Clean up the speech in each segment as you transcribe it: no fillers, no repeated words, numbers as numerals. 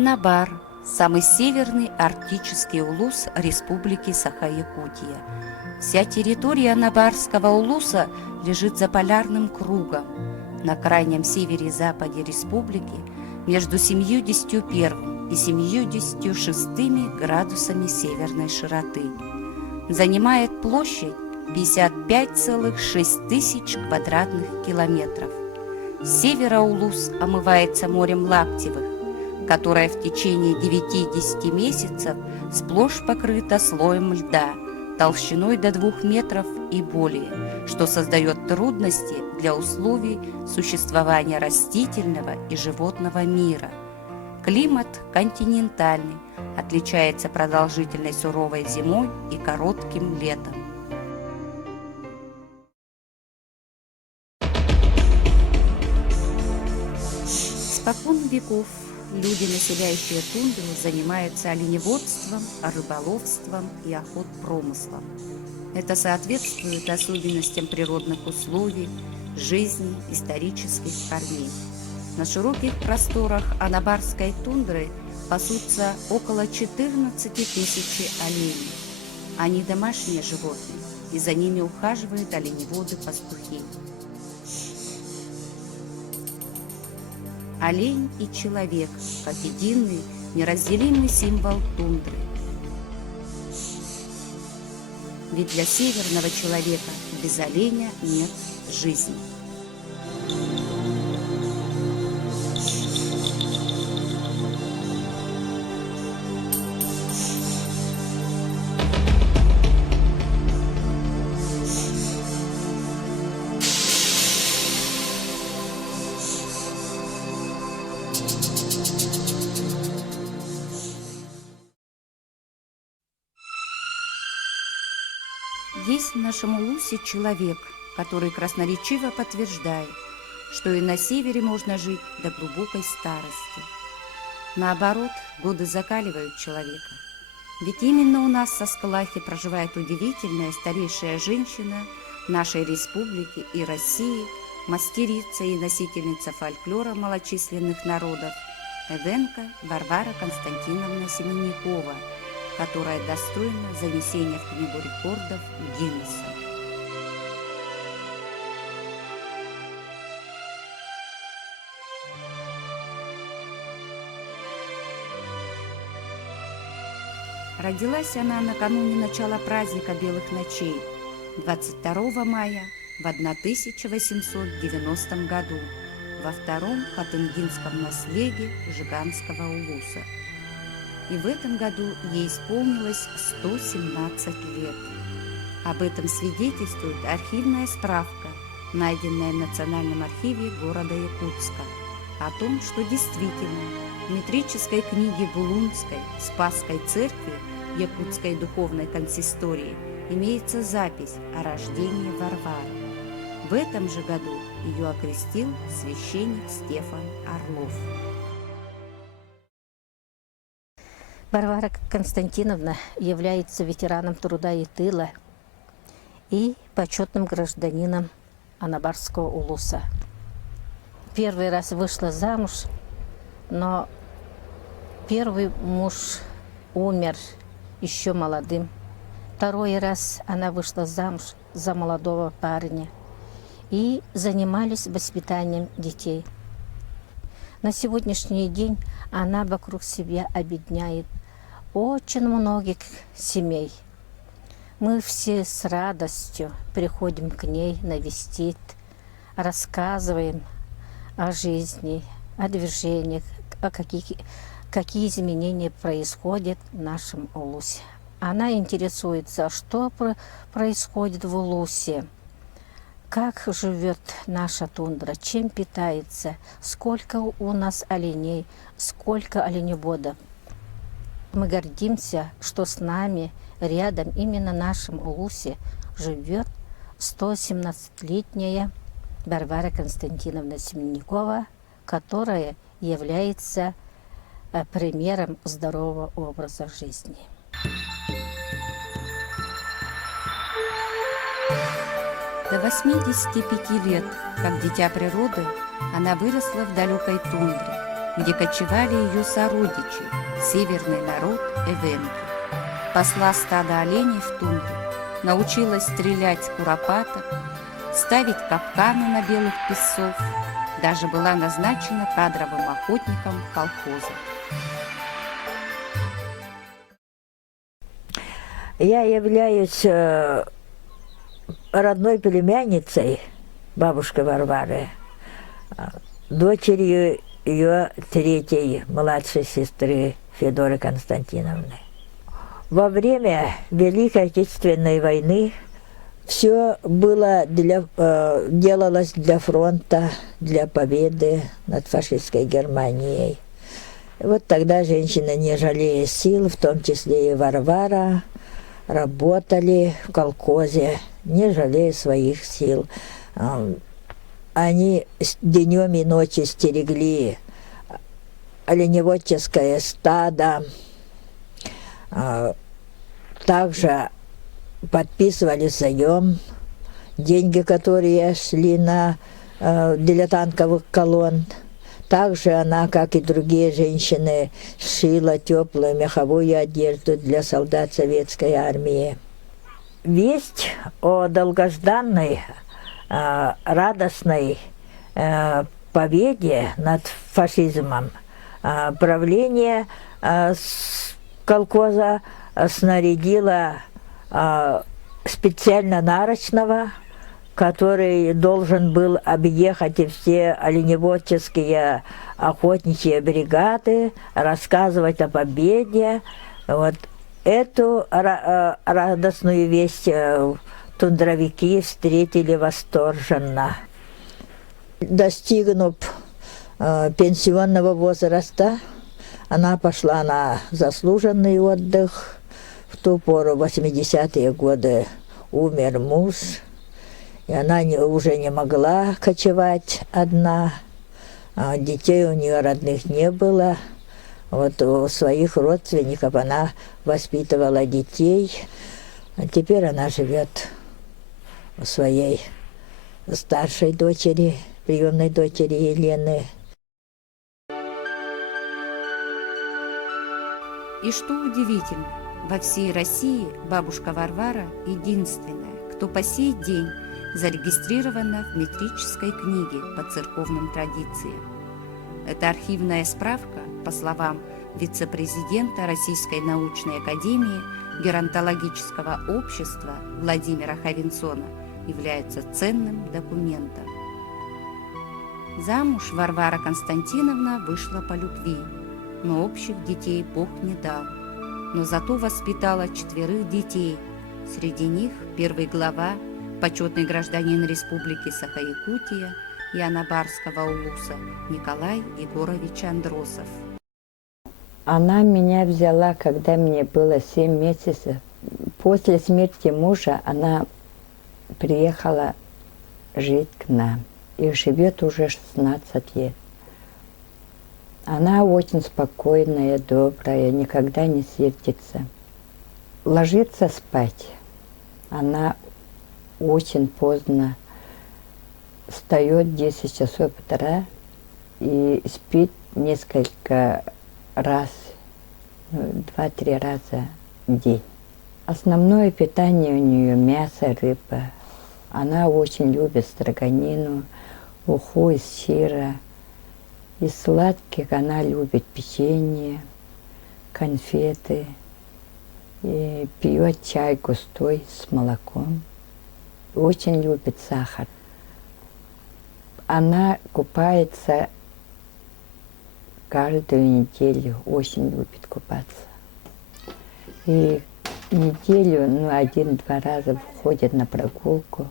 Анабар – самый северный арктический улус Республики Саха-Якутия. Вся территория Анабарского улуса лежит за полярным кругом на крайнем севере и западе республики между 71 и 76 градусами северной широты. Занимает площадь 55,6 тысяч квадратных километров. С севера улус омывается морем Лаптевых, которое в течение 9-10 месяцев сплошь покрыто слоем льда толщиной до 2 метров и более, что создает трудности для условий существования растительного и животного мира. Климат континентальный, отличается продолжительной суровой зимой и коротким летом. Испокон веков люди, населяющие тундру, занимаются оленеводством, рыболовством и охотпромыслом. Это соответствует особенностям природных условий, жизни, исторических корней. На широких просторах Анабарской тундры пасутся около 14 тысяч оленей. Они домашние животные, и за ними ухаживают оленеводы-пастухи. Олень и человек, как единый, неразделимый символ тундры. Ведь для северного человека без оленя нет жизни. Есть в нашем улусе человек, который красноречиво подтверждает, что и на севере можно жить до глубокой старости. Наоборот, годы закаливают человека. Ведь именно у нас в Сасклахе проживает удивительная старейшая женщина нашей республики и России, мастерица и носительница фольклора малочисленных народов Эвенка Варвара Константиновна Семенникова, которая достойна занесения в Книгу рекордов Гиннесса. Родилась она накануне начала праздника Белых ночей, 22 мая в 1890 году, во втором хатынгинском наследии Жиганского улуса. И в этом году ей исполнилось 117 лет. Об этом свидетельствует архивная справка, найденная в Национальном архиве города Якутска, о том, что действительно в метрической книге Булунской Спасской церкви Якутской духовной консистории имеется запись о рождении Варвары. В этом же году ее окрестил священник Стефан Орлов. Варвара Константиновна является ветераном труда и тыла и почетным гражданином Анабарского улуса. Первый раз вышла замуж, но первый муж умер еще молодым. Второй раз она вышла замуж за молодого парня и занимались воспитанием детей. На сегодняшний день она вокруг себя объединяет очень многих семей. Мы все с радостью приходим к ней навестить, рассказываем о жизни, о движениях, какие изменения происходят в нашем улусе. Она интересуется, что происходит в улусе, как живет наша тундра, чем питается, сколько у нас оленей, сколько оленеводов. Мы гордимся, что с нами рядом, именно в нашем улусе, живет 117-летняя Варвара Константиновна Семенникова, которая является примером здорового образа жизни. До 85 лет, как дитя природы, она выросла в далекой тундре, где кочевали ее сородичи, северный народ эвенки. Пасла стадо оленей в тундру, научилась стрелять с куропаток, ставить капканы на белых песцов, даже была назначена кадровым охотником колхоза. Я являюсь родной племянницей бабушки Варвары, дочерью ее третьей младшей сестры Федоры Константиновны. Во время Великой Отечественной войны все было делалось для фронта, для победы над фашистской Германией. И вот тогда женщины, не жалея сил, в том числе и Варвара, работали в колхозе, не жалея своих сил. Они днем и ночью стерегли оленеводческое стадо, также подписывали заем, деньги, которые шли на дилетантковых колонн. Также она, как и другие женщины, шила теплую меховую одежду для солдат советской армии. Весть о долгожданной, радостной победе над фашизмом правление колхоза снарядило специально нарочного, который должен был объехать все оленеводческие охотничьи бригады, рассказывать о победе. Вот эту радостную весть тундровики встретили восторженно. Достигнув пенсионного возраста, она пошла на заслуженный отдых. В ту пору, в 80-е годы, умер муж, и она уже не могла кочевать одна. Детей у нее родных не было. Вот у своих родственников она воспитывала детей. А теперь она живет у своей старшей дочери, приемной дочери Елены. И что удивительно, во всей России бабушка Варвара единственная, кто по сей день зарегистрирована в метрической книге по церковным традициям. Эта архивная справка, по словам вице-президента Российской научной академии Геронтологического общества Владимира Хавинсона, является ценным документом. Замуж Варвара Константиновна вышла по любви, но общих детей Бог не дал. Но зато воспитала 4 детей. Среди них первый глава, почетный гражданин Республики Саха-Якутия и Анабарского улуса Николай Егорович Андросов. Она меня взяла, когда мне было 7 месяцев. После смерти мужа она приехала жить к нам и живет уже 16 лет. Она очень спокойная, добрая, никогда не сердится. Ложится спать. Она очень поздно встает в 10 часов утра и спит несколько раз, 2-3 раза в день. Основное питание у нее мясо, рыба. Она очень любит строганину, уху из сыра. Из сладких она любит печенье, конфеты, и пьет чай густой с молоком. Очень любит сахар. Она купается каждую неделю, очень любит купаться. И неделю, 1-2 раза выходит на прогулку.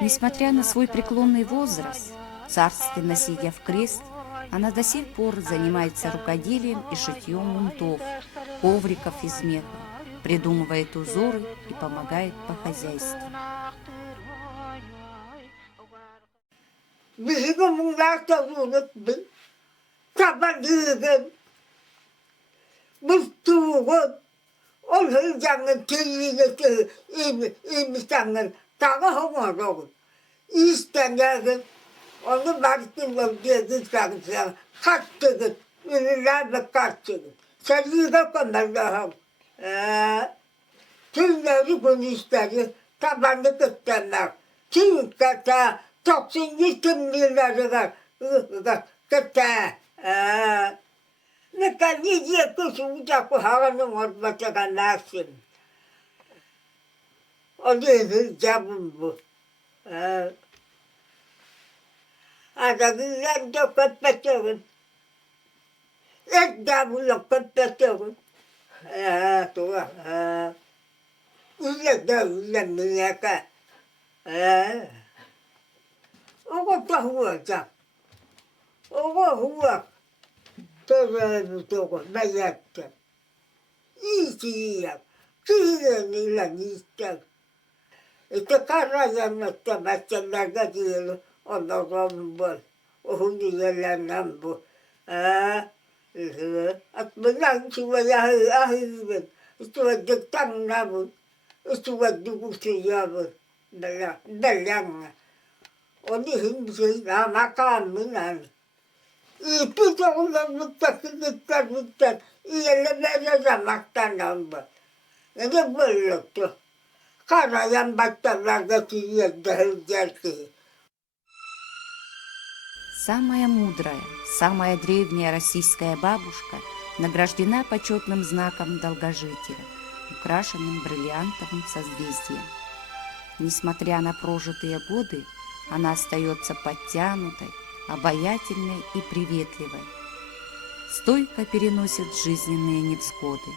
Несмотря на свой преклонный возраст, царственно сидя в крест, она до сих пор занимается рукоделием и шитьем унтов, ковриков из меха, придумывает узоры и помогает по хозяйству. Onu Martin'le dedi sanırsa. Kaç dedi. Ünlülerle kaç dedi. Sen yine konuşalım. Tümleri konuşları tabanı kıtlamak. Tüm kata, toksin yıkımlıları var. Kata. Ne kadar niye kuşumuza bu havanın ormasına nasıl? O değil camım bu. Adamlar da kapatıyorsun. Et damla kapatıyorsun. Tuh. Ulan da ulan miyaka. O da huwag. O huwag. Tuh bayat. İyiyak. Nila nista. Ito karayan na tamatalaga dilo. Ono rombol. O hunila nambo. At malang siwayahiwan. Ito ang dagtang namon. Ito ang dugusiyabon. Dalang. O di hindi na makaminan. Ipito ko lang magpakilit-pakilit. Iyalamera sa magtanamba. Nagabulok to. Karayan ba talaga siya dahil dyan? Самая мудрая, самая древняя российская бабушка награждена почетным знаком долгожителя, украшенным бриллиантовым созвездием. Несмотря на прожитые годы, она остается подтянутой, обаятельной и приветливой. Стойко переносит жизненные невзгоды.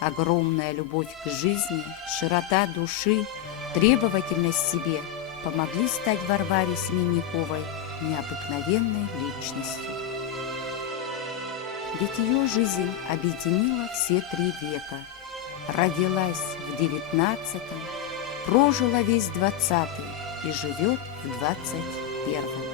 Огромная любовь к жизни, широта души, требовательность к себе помогли стать Варваре Семенниковой необыкновенной личностью. Ведь ее жизнь объединила все 3 века. Родилась в 19-м, прожила весь 20-й и живет в 21-м.